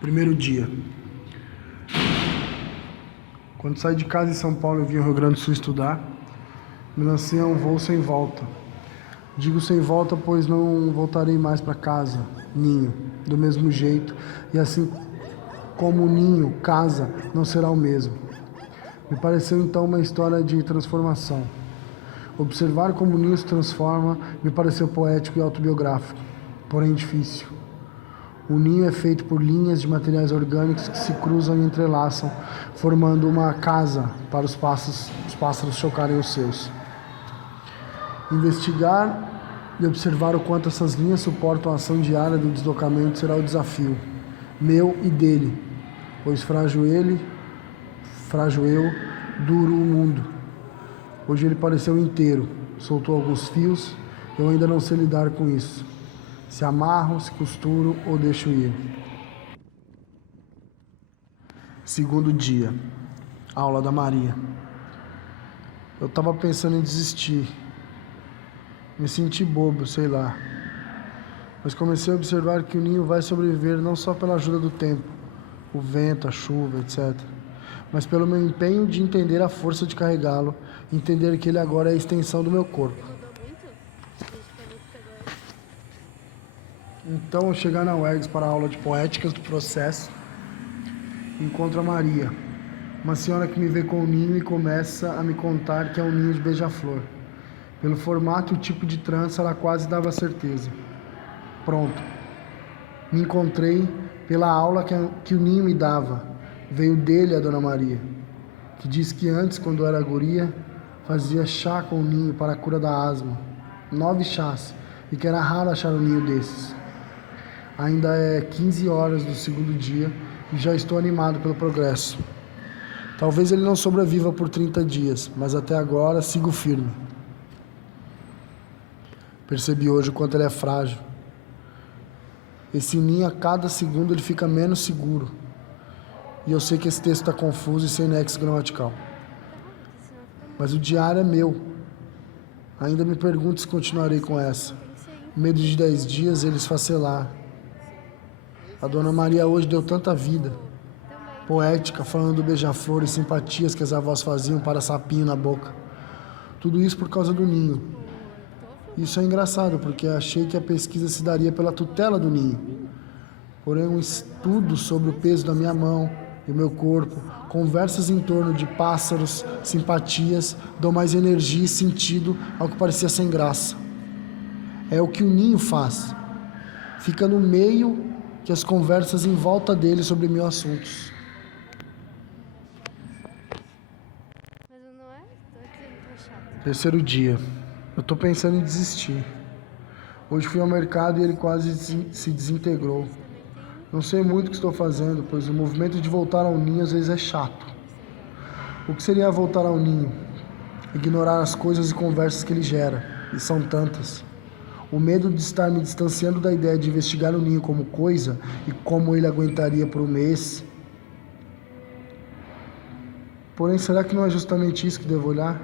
Primeiro dia. Quando saí de casa em São Paulo, eu vim ao Rio Grande do Sul estudar. Me lancei a um voo sem volta. Digo sem volta, pois não voltarei mais para casa, ninho, do mesmo jeito. E assim como o ninho, casa, não será o mesmo. Me pareceu então uma história de transformação. Observar como o ninho se transforma me pareceu poético e autobiográfico, porém difícil. O ninho é feito por linhas de materiais orgânicos que se cruzam e entrelaçam, formando uma casa para os pássaros chocarem os seus. Investigar e observar o quanto essas linhas suportam a ação diária do deslocamento será o desafio, meu e dele, pois frágil eu, duro o mundo. Hoje ele pareceu inteiro, soltou alguns fios, eu ainda não sei lidar com isso. Se amarro, se costuro ou deixo ir. Segundo dia. Aula da Maria. Eu estava pensando em desistir. Me senti bobo, sei lá. Mas comecei a observar que o ninho vai sobreviver não só pela ajuda do tempo, o vento, a chuva, etc., mas pelo meu empenho de entender a força de carregá-lo, entender que ele agora é a extensão do meu corpo. Então, ao chegar na UERGS para a aula de poéticas do processo, encontro a Maria, uma senhora que me vê com o ninho e começa a me contar que é um ninho de beija-flor. Pelo formato e o tipo de trança, ela quase dava certeza. Pronto. Me encontrei pela aula que o ninho me dava. Veio dele a Dona Maria, que diz que antes, quando era guria, fazia chá com o ninho para a cura da asma. 9 chás, e que era raro achar um ninho desses. Ainda é 15 horas do segundo dia e já estou animado pelo progresso. Talvez ele não sobreviva por 30 dias, mas até agora sigo firme. Percebi hoje o quanto ele é frágil. Esse ninho, a cada segundo, ele fica menos seguro. E eu sei que esse texto está confuso e sem nexo gramatical. Mas o diário é meu. Ainda me pergunto se continuarei com essa. Medo de 10 dias ele esfacelar. A Dona Maria hoje deu tanta vida. Poética, falando do beija-flor e simpatias que as avós faziam para sapinho na boca. Tudo isso por causa do ninho. Isso é engraçado, porque achei que a pesquisa se daria pela tutela do ninho. Porém, um estudo sobre o peso da minha mão e o meu corpo, conversas em torno de pássaros, simpatias, dão mais energia e sentido ao que parecia sem graça. É o que o ninho faz. Fica no meio que as conversas em volta dele sobre mil assuntos. Mas não é? Tô dizendo que é chato. Terceiro dia. Eu tô pensando em desistir. Hoje fui ao mercado e ele quase se desintegrou. Não sei muito o que estou fazendo, pois o movimento de voltar ao ninho às vezes é chato. O que seria voltar ao ninho? Ignorar as coisas e conversas que ele gera, e são tantas. O medo de estar me distanciando da ideia de investigar o ninho como coisa e como ele aguentaria por um mês. Porém, será que não é justamente isso que devo olhar?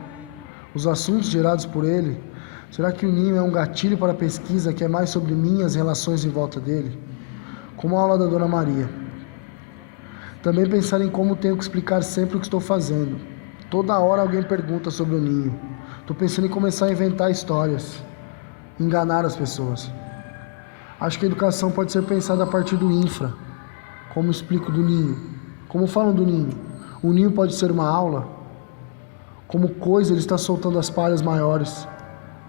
Os assuntos gerados por ele? Será que o ninho é um gatilho para a pesquisa que é mais sobre mim e as relações em volta dele? Como a aula da Dona Maria. Também pensar em como tenho que explicar sempre o que estou fazendo. Toda hora alguém pergunta sobre o ninho. Estou pensando em começar a inventar histórias. Enganar as pessoas. Acho que a educação pode ser pensada a partir do infra. Como explico do ninho? Como falam do ninho? O ninho pode ser uma aula? Como coisa ele está soltando as palhas maiores.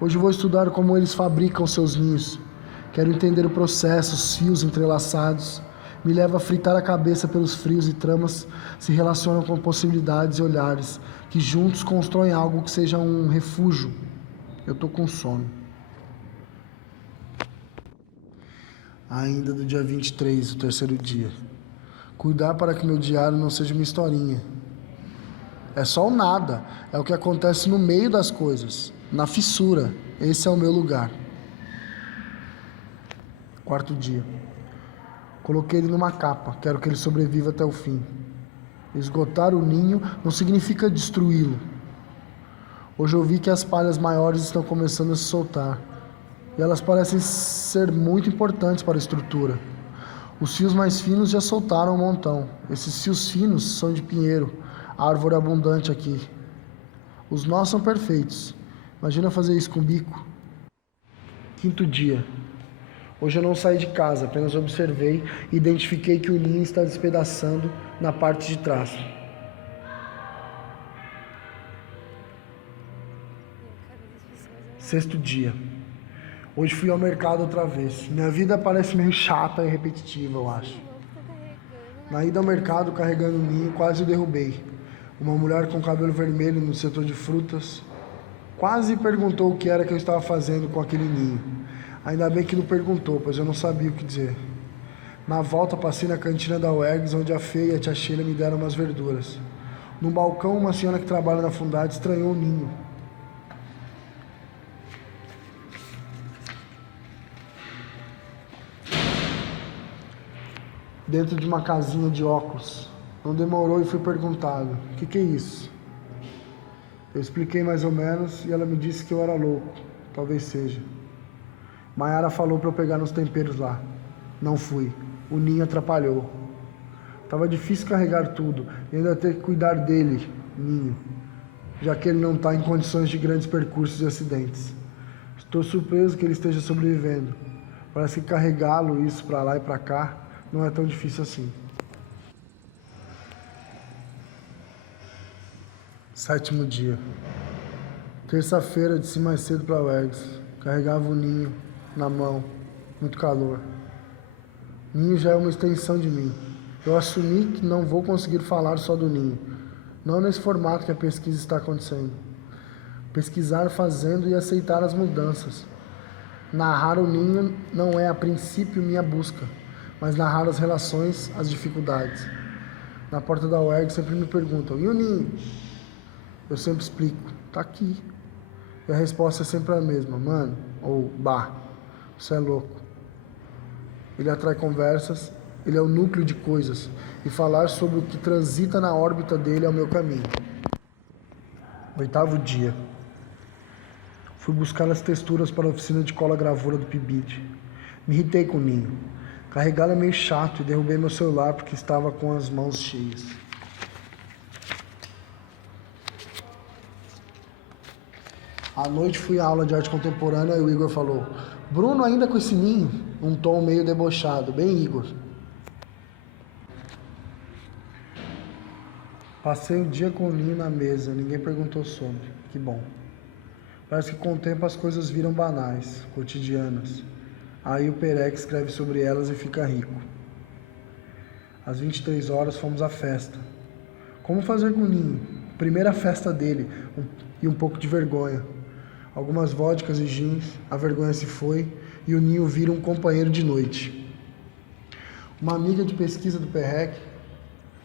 Hoje vou estudar como eles fabricam seus ninhos. Quero entender o processo, os fios entrelaçados. Me leva a fritar a cabeça pelos frios e tramas se relacionam com possibilidades e olhares que juntos constroem algo que seja um refúgio. Eu tô com sono. Ainda do dia 23, o terceiro dia. Cuidar para que meu diário não seja uma historinha. É só o nada. É o que acontece no meio das coisas. Na fissura. Esse é o meu lugar. Quarto dia. Coloquei ele numa capa. Quero que ele sobreviva até o fim. Esgotar o ninho não significa destruí-lo. Hoje eu vi que as palhas maiores estão começando a se soltar. E elas parecem ser muito importantes para a estrutura. Os fios mais finos já soltaram um montão. Esses fios finos são de pinheiro, árvore abundante aqui. Os nós são perfeitos. Imagina fazer isso com o bico. Quinto dia. Hoje eu não saí de casa, apenas observei e identifiquei que o ninho está despedaçando na parte de trás. Sexto dia. Hoje fui ao mercado outra vez. Minha vida parece meio chata e repetitiva, eu acho. Na ida ao mercado, carregando o ninho, quase o derrubei. Uma mulher com cabelo vermelho no setor de frutas quase perguntou o que era que eu estava fazendo com aquele ninho. Ainda bem que não perguntou, pois eu não sabia o que dizer. Na volta, passei na cantina da UERGS, onde a Fê e a tia Sheila me deram umas verduras. No balcão, uma senhora que trabalha na Fundade estranhou o ninho. Dentro de uma casinha de óculos. Não demorou e fui perguntado: o que é isso? Eu expliquei mais ou menos e ela me disse que eu era louco. Talvez seja. Maiara falou para eu pegar nos temperos lá. Não fui. O ninho atrapalhou. Tava difícil carregar tudo e ainda ter que cuidar dele, ninho, já que ele não está em condições de grandes percursos e acidentes. Estou surpreso que ele esteja sobrevivendo. Parece que carregá-lo isso para lá e para cá não é tão difícil assim. Sétimo dia. Terça-feira, desci mais cedo para a UERGS. Carregava o ninho na mão. Muito calor. Ninho já é uma extensão de mim. Eu assumi que não vou conseguir falar só do ninho. Não nesse formato que a pesquisa está acontecendo. Pesquisar fazendo e aceitar as mudanças. Narrar o ninho não é a princípio minha busca, mas narrar as relações, as dificuldades. Na porta da UERG sempre me perguntam: e o ninho? Eu sempre explico: tá aqui. E a resposta é sempre a mesma: mano, ou bah, você é louco. Ele atrai conversas, ele é o núcleo de coisas, e falar sobre o que transita na órbita dele é o meu caminho. Oitavo dia. Fui buscar as texturas para a oficina de cola gravura do PIBID. Me irritei com o ninho. Carregá-lo é meio chato e derrubei meu celular porque estava com as mãos cheias. À noite fui à aula de arte contemporânea e o Igor falou: Bruno, ainda com esse ninho? Um tom meio debochado, bem Igor. Passei o dia com o ninho na mesa, ninguém perguntou sobre. Que bom. Parece que com o tempo as coisas viram banais, cotidianas. Aí o Perec escreve sobre elas e fica rico. Às 23 horas fomos à festa. Como fazer com o ninho? Primeira festa dele e um pouco de vergonha. Algumas vodkas e gins, a vergonha se foi e o ninho vira um companheiro de noite. Uma amiga de pesquisa do Perec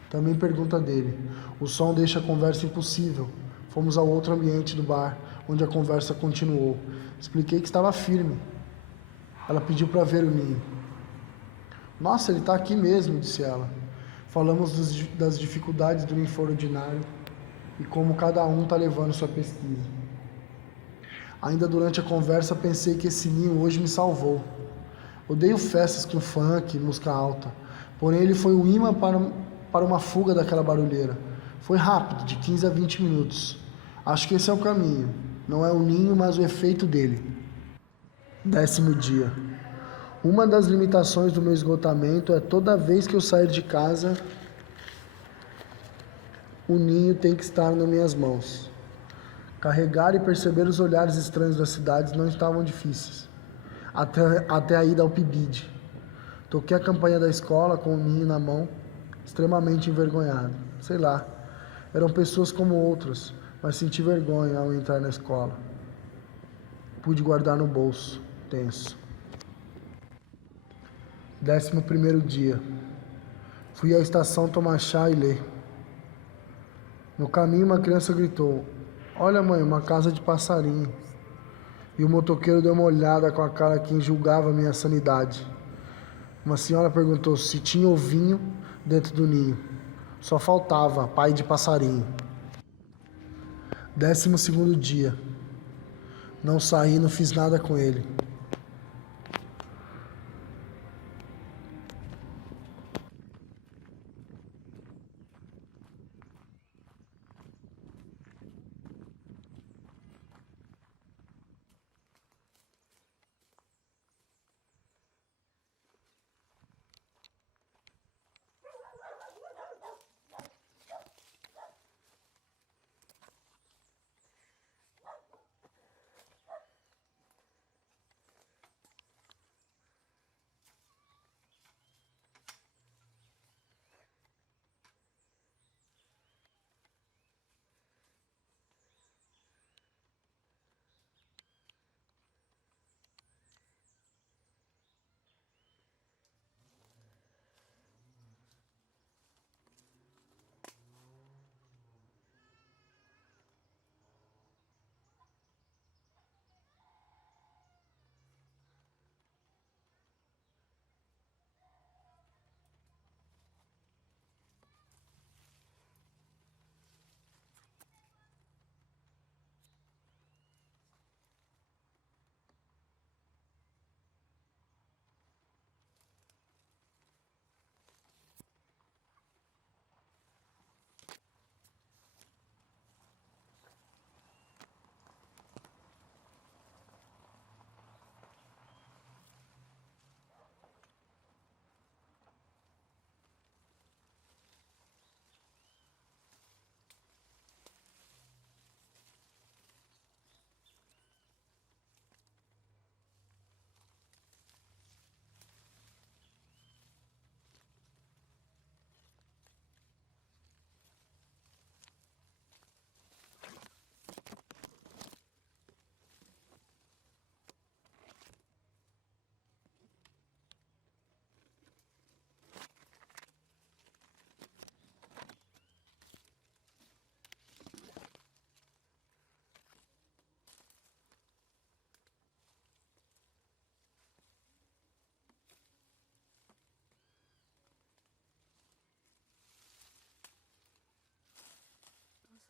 também pergunta dele. O som deixa a conversa impossível. Fomos ao outro ambiente do bar, onde a conversa continuou. Expliquei que estava firme. Ela pediu para ver o ninho. Nossa, ele está aqui mesmo, disse ela. Falamos das dificuldades do ninho ordinário e como cada um está levando sua pesquisa. Ainda durante a conversa pensei que esse ninho hoje me salvou. Odeio festas com funk e música alta, porém ele foi um imã para uma fuga daquela barulheira. Foi rápido, de 15 a 20 minutos. Acho que esse é o caminho. Não é o ninho, mas o efeito dele. 10º dia. Uma das limitações do meu esgotamento é toda vez que eu sair de casa, o ninho tem que estar nas minhas mãos. Carregar e perceber os olhares estranhos das cidades não estavam difíceis. Até a ida ao PIBID. Toquei a campanha da escola com o ninho na mão, extremamente envergonhado. Sei lá, eram pessoas como outras, mas senti vergonha ao entrar na escola. Pude guardar no bolso, tenso. 11º dia. Fui à estação tomar chá e ler. No caminho, uma criança gritou: olha, mãe, uma casa de passarinho. E o motoqueiro deu uma olhada com a cara que julgava minha sanidade. Uma senhora perguntou se tinha ovinho dentro do ninho. Só faltava, pai de passarinho. 12º dia. Não saí, não fiz nada com ele.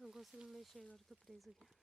Não consigo me mexer, agora tô preso aqui.